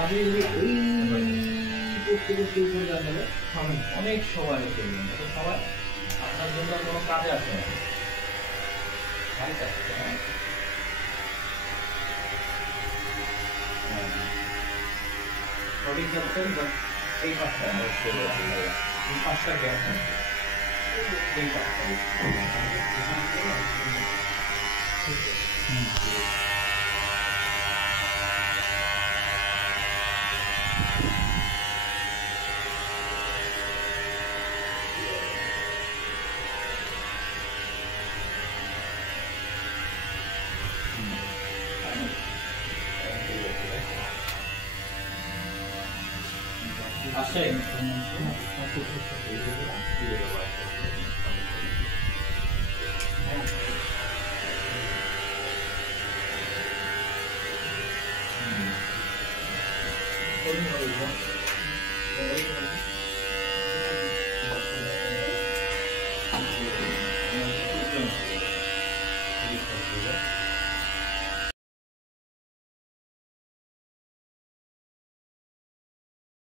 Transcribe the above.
আপনি যদি এই করতে করতে উপরে যান তাহলে অনেক সময় হচ্ছে, সবাই আপনার জন্য কোনো কাজে আসে না। সঠিক যাচ্ছেন, এই পাঁচটা এই পাঁচটা গ্যাপ এই পাঁচটা আসে।